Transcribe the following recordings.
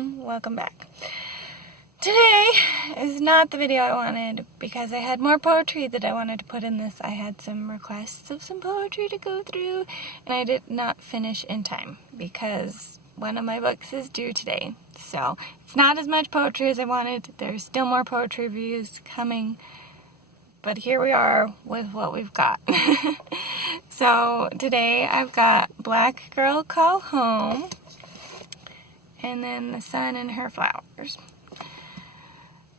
welcome back. Today is not the video I wanted because I had more poetry that I wanted to put in this. I had some requests of some poetry to go through and I did not finish in time because one of my books is due today. So it's not as much poetry as I wanted. There's still more poetry reviews coming, but here we are with what we've got. So today I've got Black Girl Call Home and then The Sun and Her Flowers.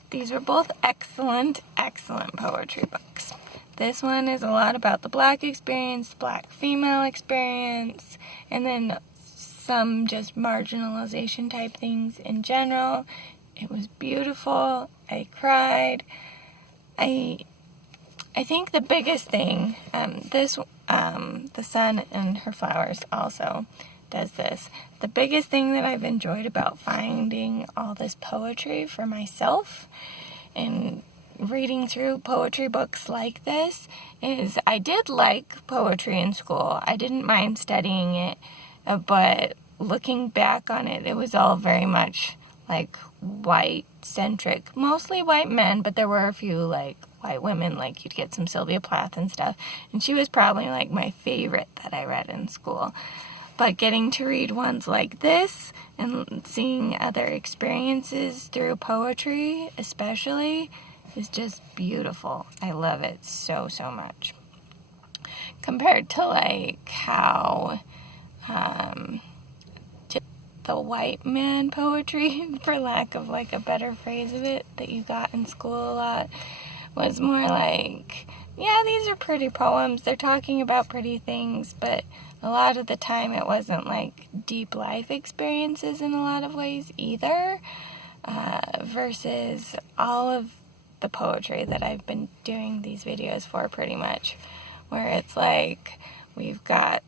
These were both excellent poetry books. This one is a lot about the Black experience, the Black female experience, and then some just marginalization type things in general. It was beautiful. I cried. I think the biggest thing, The Sun and Her Flowers also does this. The biggest thing that I've enjoyed about finding all this poetry for myself and reading through poetry books like this is I did like poetry in school. I didn't mind studying it, but looking back on it, it was all very much like white-centric. Mostly white men, but there were a few like white women, like you'd get some Sylvia Plath and stuff. And she was probably like my favorite that I read in school. But getting to read ones like this and seeing other experiences through poetry especially is just beautiful. I love it so much. Compared to like how the white man poetry, for lack of like a better phrase of it, that you got in school a lot, was more like, yeah, these are pretty poems. They're talking about pretty things, but a lot of the time it wasn't like deep life experiences in a lot of ways either, versus all of the poetry that I've been doing these videos for pretty much, where it's like we've got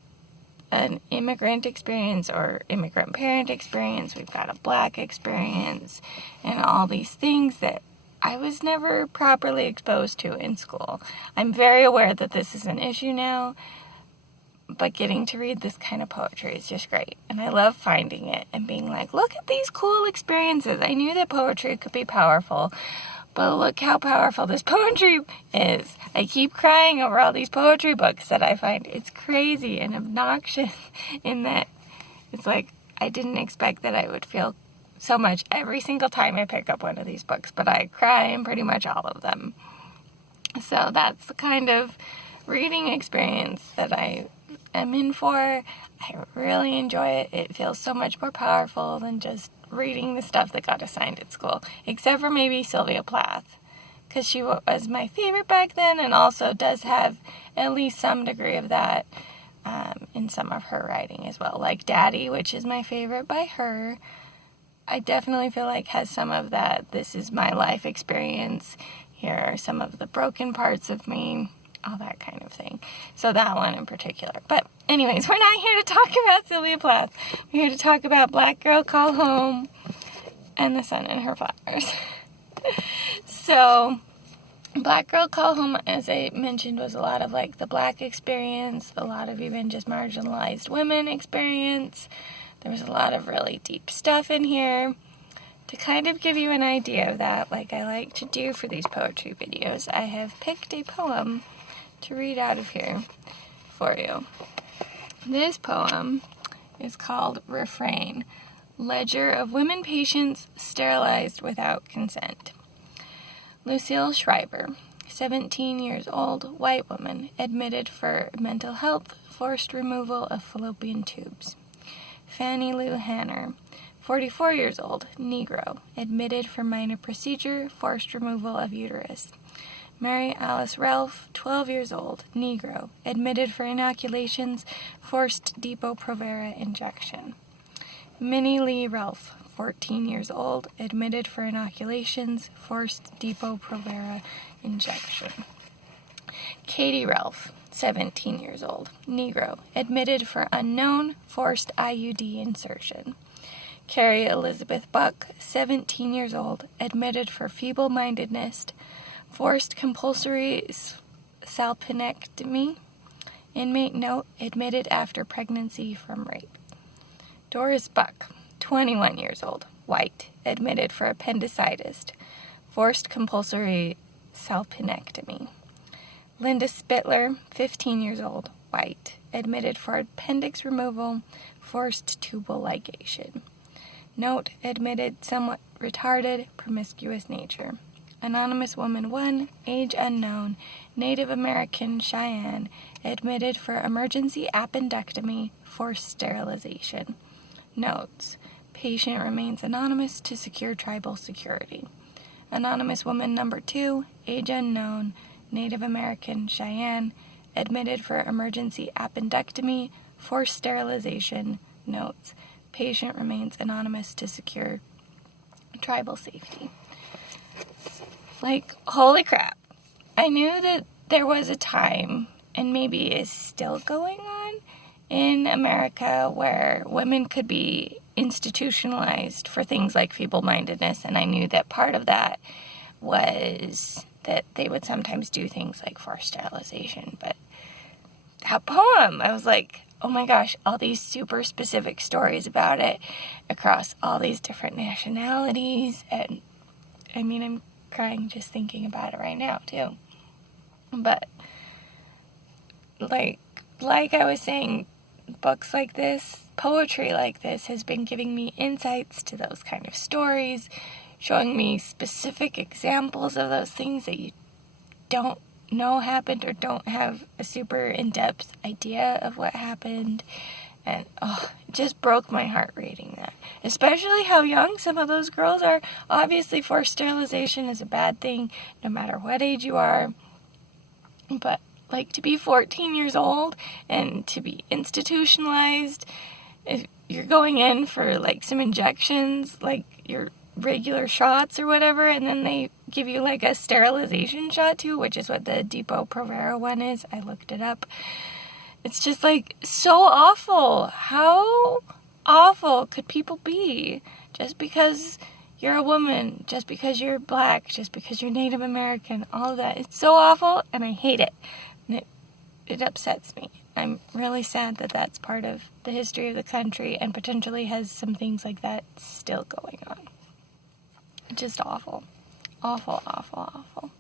an immigrant experience or immigrant parent experience, we've got a Black experience, and all these things that I was never properly exposed to in school. I'm very aware that this is an issue now, but getting to read this kind of poetry is just great. And I love finding it and being like, look at these cool experiences. I knew that poetry could be powerful, but look how powerful this poetry is. I keep crying over all these poetry books that I find. It's crazy and obnoxious in that it's like I didn't expect that I would feel so much every single time I pick up one of these books, but I cry in pretty much all of them. So that's the kind of reading experience that I am in for. I really enjoy it. It feels so much more powerful than just reading the stuff that got assigned at school, except for maybe Sylvia Plath, because she was my favorite back then and also does have at least some degree of that in some of her writing as well. Like Daddy, which is my favorite by her, I definitely feel like has some of that, this is my life experience, here are some of the broken parts of me, all that kind of thing. So that one in particular. But anyways, we're not here to talk about Sylvia Plath. We're here to talk about Black Girl Call Home and The Sun and Her Flowers. So Black Girl Call Home, as I mentioned, was a lot of like the Black experience, a lot of even just marginalized women experience. There was a lot of really deep stuff in here. To kind of give you an idea of that, like I like to do for these poetry videos, I have picked a poem to read out of here for you. This poem is called Refrain, Ledger of Women Patients Sterilized Without Consent. Lucille Schreiber, 17 years old, white woman, admitted for mental health, forced removal of fallopian tubes. Fannie Lou Hanner, 44 years old, Negro, admitted for minor procedure, forced removal of uterus. Mary Alice Ralph, 12 years old, Negro, admitted for inoculations, forced Depo-Provera injection. Minnie Lee Ralph, 14 years old, admitted for inoculations, forced Depo-Provera injection. Katie Ralph, 17 years old, Negro, admitted for unknown, forced IUD insertion. Carrie Elizabeth Buck, 17 years old, admitted for feeble-mindedness, forced compulsory salpinectomy. Inmate note, admitted after pregnancy from rape. Doris Buck, 21 years old, white, admitted for appendicitis, forced compulsory salpinectomy. Linda Spittler, 15 years old, white, admitted for appendix removal, forced tubal ligation. Note, admitted somewhat retarded, promiscuous nature. Anonymous woman 1, age unknown, Native American Cheyenne, admitted for emergency appendectomy, forced sterilization. Notes, patient remains anonymous to secure tribal security. Anonymous woman number 2, age unknown, Native American Cheyenne, admitted for emergency appendectomy, forced sterilization. Notes, patient remains anonymous to secure tribal safety. Like, holy crap. I knew that there was a time, and maybe is still going on, in America where women could be institutionalized for things like feeble-mindedness, and I knew that part of that was that they would sometimes do things like forced sterilization. But that poem, I was like, oh my gosh, all these super specific stories about it across all these different nationalities, and I mean, I'm crying just thinking about it right now too. But like I was saying, books like this, poetry like this has been giving me insights to those kind of stories, showing me specific examples of those things that you don't know happened or don't have a super in-depth idea of what happened. And it just broke my heart reading that. Especially how young some of those girls are. Obviously, forced sterilization is a bad thing, no matter what age you are. But, like, to be 14 years old and to be institutionalized, if you're going in for, like, some injections, like your regular shots or whatever, and then they give you, like, a sterilization shot, too, which is what the Depo-Provera one is. I looked it up. It's just, like, so awful. How awful could people be just because you're a woman, just because you're black, just because you're Native American, all of that. It's so awful, and I hate it. And it upsets me. I'm really sad that that's part of the history of the country and potentially has some things like that still going on. Just awful. Awful, awful, awful.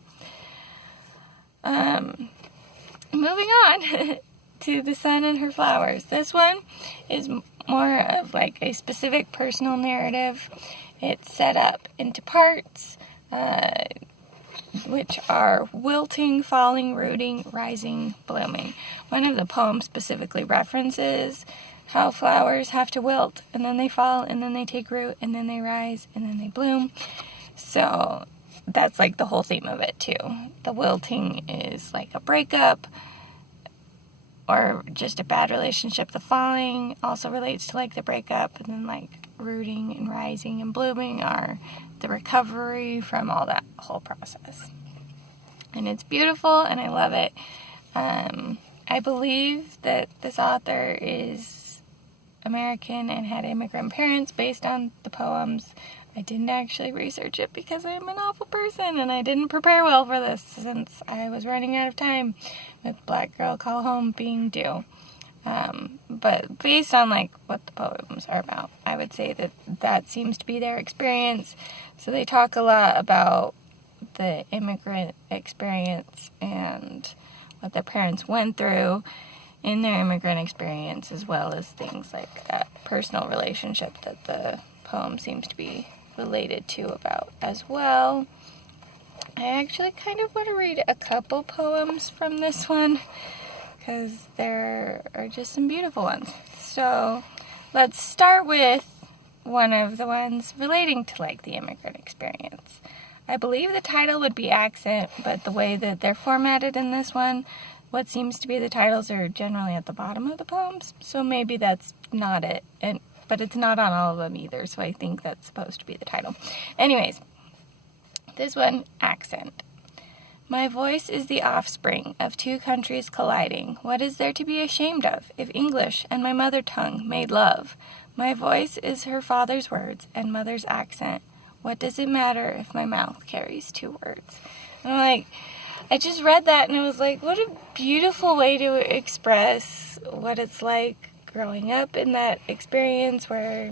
Moving on to The Sun and Her Flowers. This one is more of like a specific personal narrative. It's set up into parts, which are wilting, falling, rooting, rising, blooming. One of the poems specifically references how flowers have to wilt, and then they fall, and then they take root, and then they rise, and then they bloom. So that's like the whole theme of it too. The wilting is like a breakup or just a bad relationship. The falling also relates to like the breakup, and then like rooting and rising and blooming are the recovery from all that whole process. And it's beautiful, and I love it. I believe that this author is American and had immigrant parents based on the poems. I didn't actually research it because I'm an awful person and I didn't prepare well for this since I was running out of time with Black Girl Call Home being due. But based on like what the poems are about, I would say that that seems to be their experience. So they talk a lot about the immigrant experience and what their parents went through in their immigrant experience, as well as things like that personal relationship that the poem seems to be related to about as well. I actually kind of want to read a couple poems from this one because there are just some beautiful ones. So let's start with one of the ones relating to like the immigrant experience. I believe the title would be Accent, but the way that they're formatted in this one, what seems to be the titles are generally at the bottom of the poems, so maybe that's not it. But it's not on all of them either, so I think that's supposed to be the title. Anyways, this one, Accent. My voice is the offspring of two countries colliding. What is there to be ashamed of if English and my mother tongue made love? My voice is her father's words and mother's accent. What does it matter if my mouth carries two words? And I'm like, I just read that and I was like, what a beautiful way to express what it's like growing up in that experience where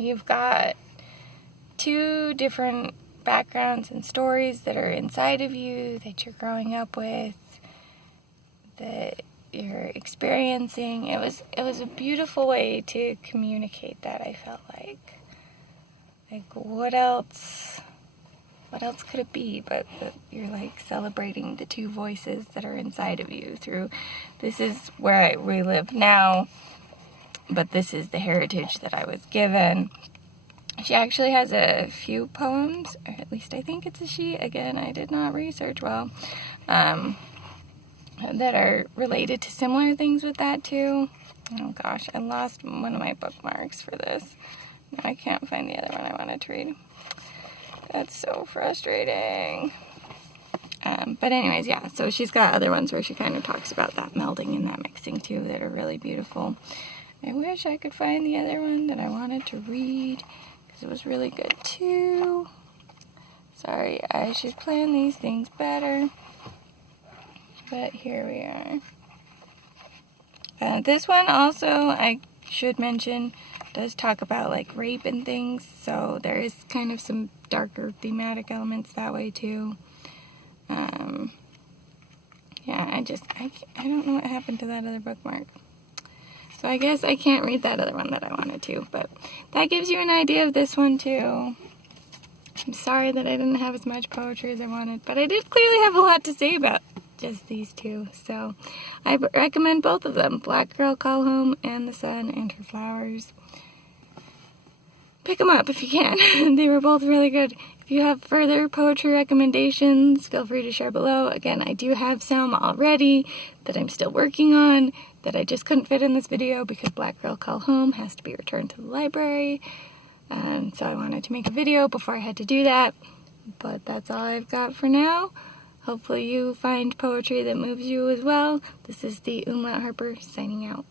you've got two different backgrounds and stories that are inside of you, that you're growing up with, that you're experiencing. It was a beautiful way to communicate that, I felt like. Like, what else could it be but that you're like celebrating the two voices that are inside of you through, this is where we live now, but this is the heritage that I was given. She actually has a few poems, or at least I think it's a she, again, I did not research well, that are related to similar things with that too. Oh gosh, I lost one of my bookmarks for this. Now I can't find the other one I wanted to read. That's so frustrating. But anyways, yeah, so she's got other ones where she kind of talks about that melding and that mixing too that are really beautiful. I wish I could find the other one that I wanted to read, because it was really good too. Sorry, I should plan these things better. But here we are. This one also, I should mention, does talk about like rape and things, so there is kind of some darker thematic elements that way too. Yeah, I don't know what happened to that other bookmark. So I guess I can't read that other one that I wanted to, but that gives you an idea of this one too. I'm sorry that I didn't have as much poetry as I wanted, but I did clearly have a lot to say about just these two, so I recommend both of them, Black Girl Call Home and The Sun and Her Flowers. Pick them up if you can. They were both really good. If you have further poetry recommendations, feel free to share below. Again, I do have some already that I'm still working on that I just couldn't fit in this video because Black Girl Call Home has to be returned to the library. So I wanted to make a video before I had to do that. But that's all I've got for now. Hopefully you find poetry that moves you as well. This is the Umlaut Harper signing out.